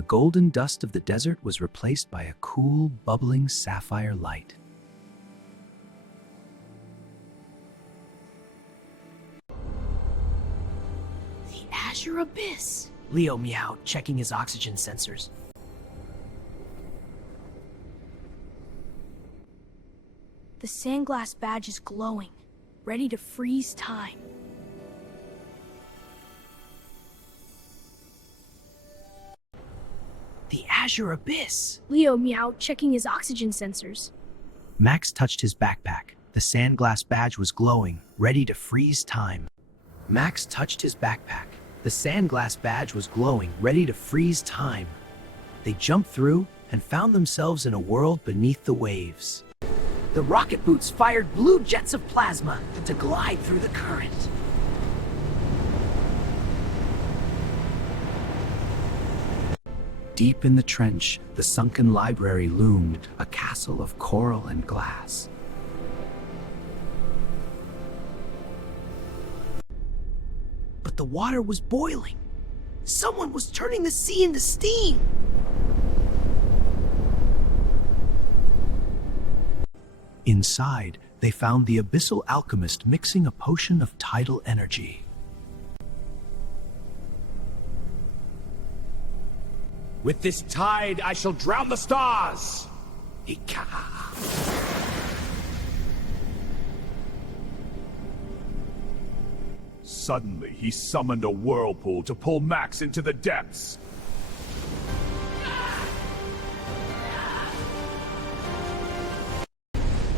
The golden dust of the desert was replaced by a cool, bubbling sapphire light. The azure abyss. Leo meowed, checking his oxygen sensors. The sandglass badge is glowing, ready to freeze time. The azure abyss. Leo meowed, checking his oxygen sensors. Max touched his backpack. The sandglass badge was glowing, ready to freeze time. Max touched his backpack. The sandglass badge was glowing, ready to freeze time. They jumped through and found themselves in a world beneath the waves. The rocket boots fired blue jets of plasma to glide through the current. Deep in the trench, the sunken library loomed, a castle of coral and glass. But the water was boiling. Someone was turning the sea into steam. Inside, they found the abyssal alchemist mixing a potion of tidal energy. With this tide, I shall drown the stars! Ika. Suddenly, he summoned a whirlpool to pull Max into the depths.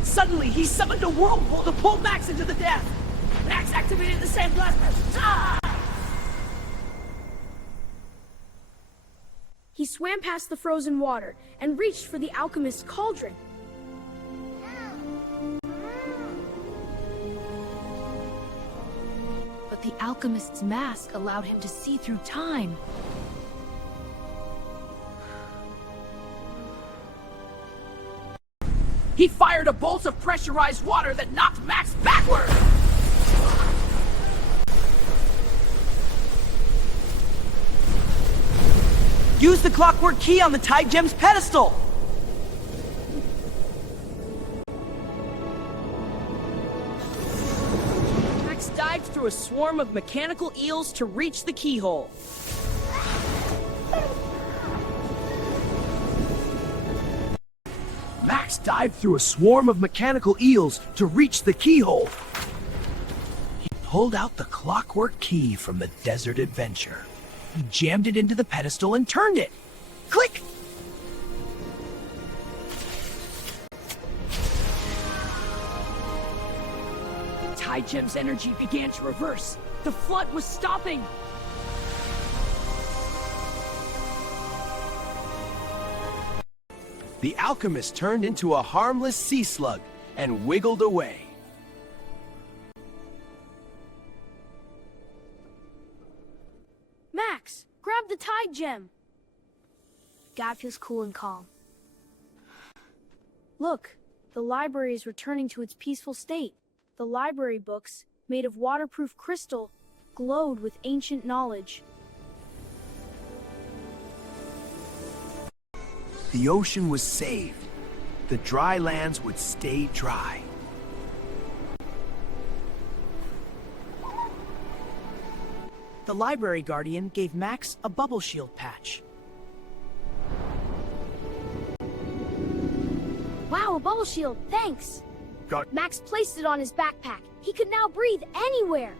Suddenly, he summoned a whirlpool to pull Max into the depth. Max activated the sandglass badge. Ah! He swam past the frozen water and reached for the alchemist's cauldron. But the alchemist's mask allowed him to see through time. He fired a bolt of pressurized water that knocked Max backward! Use the clockwork key on the Tide Gem's pedestal! Max dived through a swarm of mechanical eels to reach the keyhole. Max dived through a swarm of mechanical eels to reach the keyhole. He pulled out the clockwork key from the desert adventure. He jammed it into the pedestal and turned it. Click! Tide Gem's energy began to reverse. The flood was stopping. The alchemist turned into a harmless sea slug and wiggled away. Max, grab the Tide Gem. God feels cool and calm. Look, the library is returning to its peaceful state. The library books, made of waterproof crystal, glowed with ancient knowledge. The ocean was saved. The dry lands would stay dry. The library guardian gave Max a bubble shield patch. Wow, a bubble shield, thanks! Got Max placed it on his backpack. He could now breathe anywhere.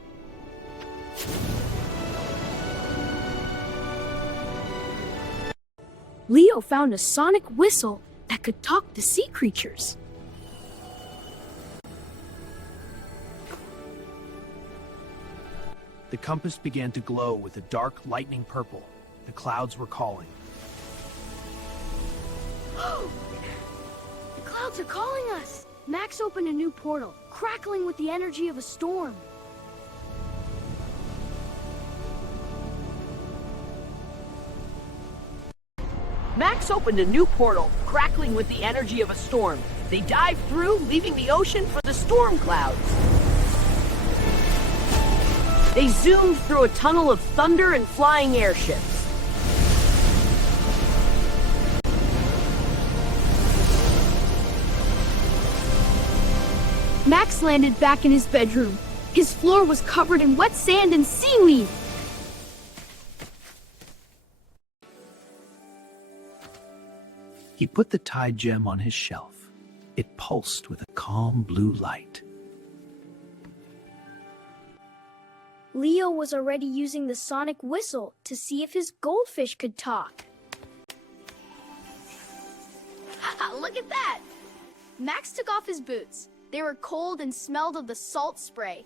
Leo found a sonic whistle that could talk to sea creatures. The compass began to glow with a dark lightning purple. The clouds were calling. The clouds are calling us! Max opened a new portal, crackling with the energy of a storm. Max opened a new portal, crackling with the energy of a storm. They dived through, leaving the ocean for the storm clouds. They zoomed through a tunnel of thunder and flying airships. Max landed back in his bedroom. His floor was covered in wet sand and seaweed. He put the Tide gem on his shelf. It pulsed with a calm blue light. Leo was already using the sonic whistle to see if his goldfish could talk. Look at that! Max took off his boots. They were cold and smelled of the salt spray.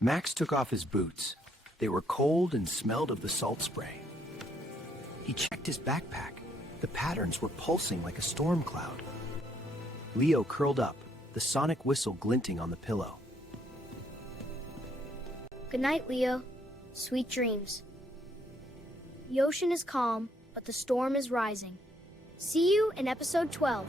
Max took off his boots. They were cold and smelled of the salt spray. He checked his backpack. The patterns were pulsing like a storm cloud. Leo curled up, the sonic whistle glinting on the pillow. Good night, Leo. Sweet dreams. The ocean is calm, but the storm is rising. See you in episode 12.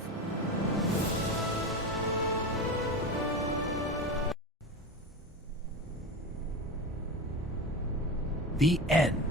The end.